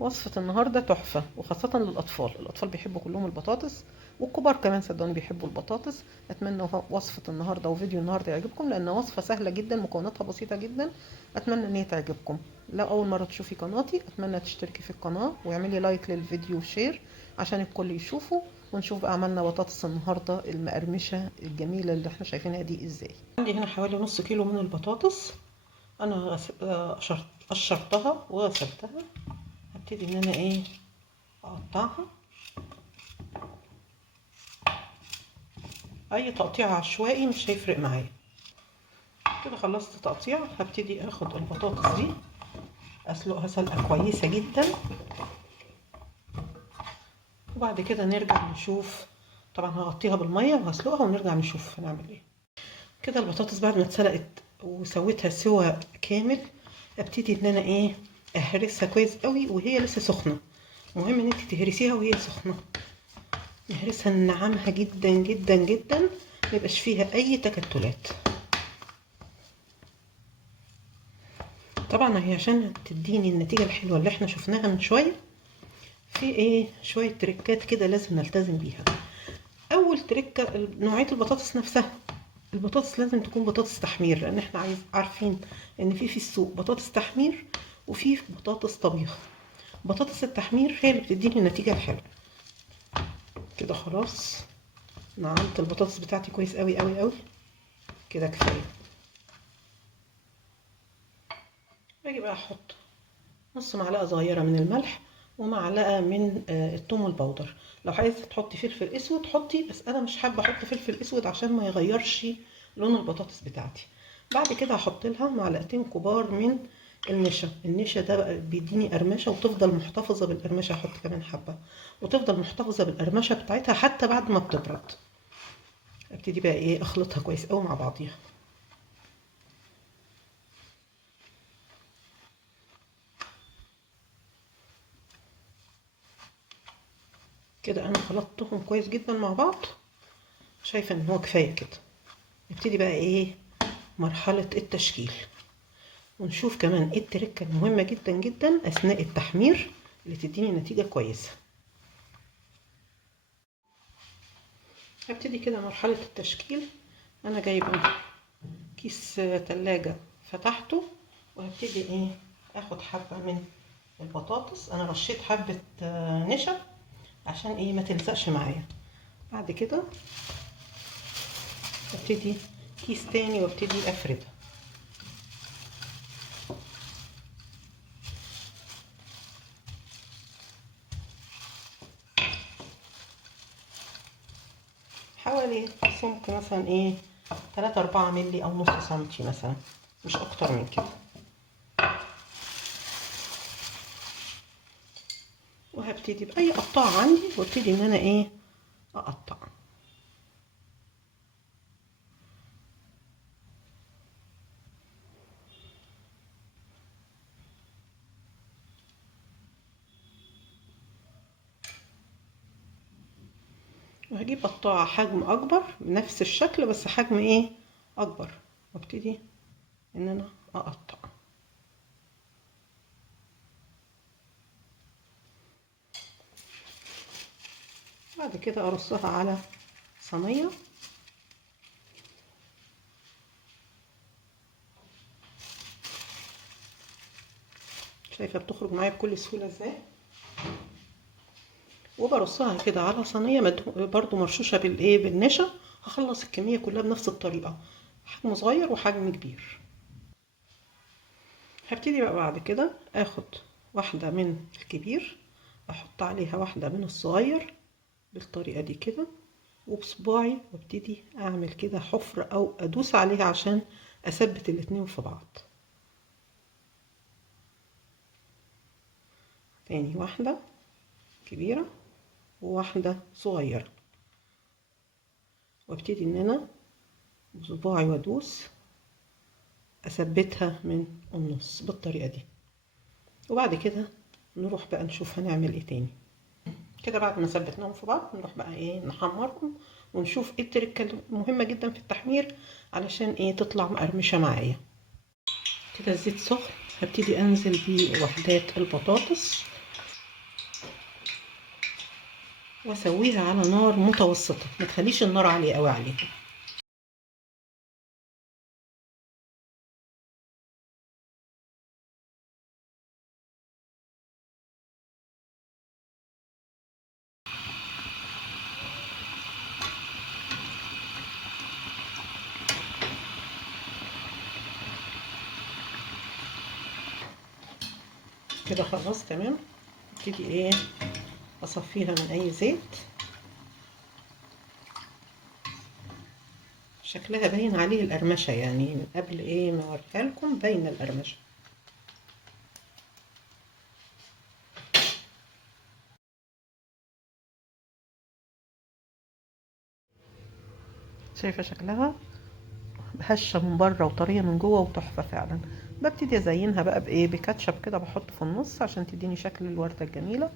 وصفة النهاردة تحفة، وخاصة للأطفال. الأطفال بيحبوا كلهم البطاطس، والكبار كمان صدقوني بيحبوا البطاطس. أتمنى وصفة النهاردة وفيديو النهاردة يعجبكم، لأن وصفة سهلة جدا، مكوناتها بسيطة جدا. أتمنى إن هي تعجبكم. لو أول مرة تشوفي قناتي أتمنى تشتركي في القناة ويعملي لايك للفيديو وشير عشان الكل يشوفه، ونشوف بقى عملنا بطاطس النهاردة المقرمشة الجميلة اللي احنا شايفينها دي ازاي. عندي هنا حوالي نص كيلو من البطاطس. أنا قشرتها وغسلتها. هبتدي ان انا اقطعها اي تقطيع عشوائي، مش هيفرق معايا. كده خلصت تقطيع. هبتدي اخد البطاطس دي اسلقها سلقه كويسه جدا، وبعد كده نرجع نشوف. طبعا هغطيها بالميه وهسلقها ونرجع نشوف هنعمل ايه. كده البطاطس بعد ما اتسلقت وسويتها سوا كامل، ابتدي ان انا اهرسها كويس قوي وهي لسه سخنه. مهم ان انت تهرسيها وهي سخنه، نهرسها ننعمها جدا جدا جدا، ميبقاش فيها اي تكتلات. طبعا هي عشان تديني النتيجه الحلوه اللي احنا شفناها من شويه، في شويه تريكات كده لازم نلتزم بيها. اول تريكه نوعيه البطاطس نفسها. البطاطس لازم تكون بطاطس تحمير، لان احنا عارفين ان في السوق بطاطس تحمير وفي بطاطس طبيخ. بطاطس التحمير هي اللي بتديني النتيجه الحلوه. كده خلاص نعمت البطاطس بتاعتي كويس قوي قوي قوي. كده كفايه. باجي بقى احط نص معلقه صغيره من الملح ومعلقه من الثوم البودر. لو عايزه تحطي فلفل اسود حطي، بس انا مش حابه احط فلفل اسود عشان ما يغيرش لون البطاطس بتاعتي. بعد كده هحط لها معلقتين كبار من النشا. النشا ده بقى بيديني قرمشه وتفضل محتفظه بالقرمشه. هحط كمان حبه وتفضل محتفظه بالقرمشه بتاعتها حتى بعد ما بتبرد. ابتدي بقى اخلطها كويس قوي مع بعضيها. كده انا خلطتهم كويس جدا مع بعض. شايفه ان هو كفايه كده. نبتدي بقى مرحلة التشكيل، ونشوف كمان التركة المهمة جدا جدا أثناء التحمير اللي تديني نتيجة كويسة. هبتدي كده مرحلة التشكيل. أنا جايبة كيس تلاجة فتحته، وهبتدي اخد حبة من البطاطس. انا رشيت حبة نشا عشان ما تلزقش معايا. بعد كده ابتدي كيس تاني وابتدي افردها. حوالي سمك مثلا 3-4 مللي او نص سنتي مثلا، مش اكتر من كده. وهبتدي باي قطاعه عندي وابتدي ان انا اقطع. وهجيب قطاعه حجم اكبر بنفس الشكل بس حجم اكبر، وابتدي ان انا اقطع. بعد كده ارصها على صينيه. شايفه بتخرج معايا بكل سهوله ازاي. وبرصها كده على صينيه برضو مرشوشه بالنشا. هخلص الكميه كلها بنفس الطريقه، حجم صغير وحجم كبير. هبتدي بقى بعد كده اخد واحده من الكبير، احط عليها واحده من الصغير بالطريقه دي كده، وبصباعي وابتدي اعمل كده حفر او ادوس عليها عشان اثبت الاتنين في بعض. تاني واحده كبيره وواحده صغيره، وابتدي ان انا بصباعي وادوس اثبتها من النص بالطريقه دي. وبعد كده نروح بقى نشوف هنعمل ايه تاني. كده بعد ما ثبتناهم في بعض نروح بقى نحمرهم، ونشوف ايه التركه المهمه جدا في التحمير علشان تطلع مقرمشه معايا. كده الزيت سخن، هبتدي انزل بوحدات البطاطس واسويها على نار متوسطة، ما تخليش النار عالية قوي عليها. كده خلاص تمام. ابتدي ايه اصفيها من اي زيت. شكلها باين عليه القرمشة، يعني من قبل ايه ما اوريها لكم باين القرمشة. شايفة شكلها هشة من بره وطرية من جوه وتحفة فعلا. ببتدي ازينها بقى بايه، بكاتشب كده بحطه في النص عشان تديني شكل الوردة الجميلة.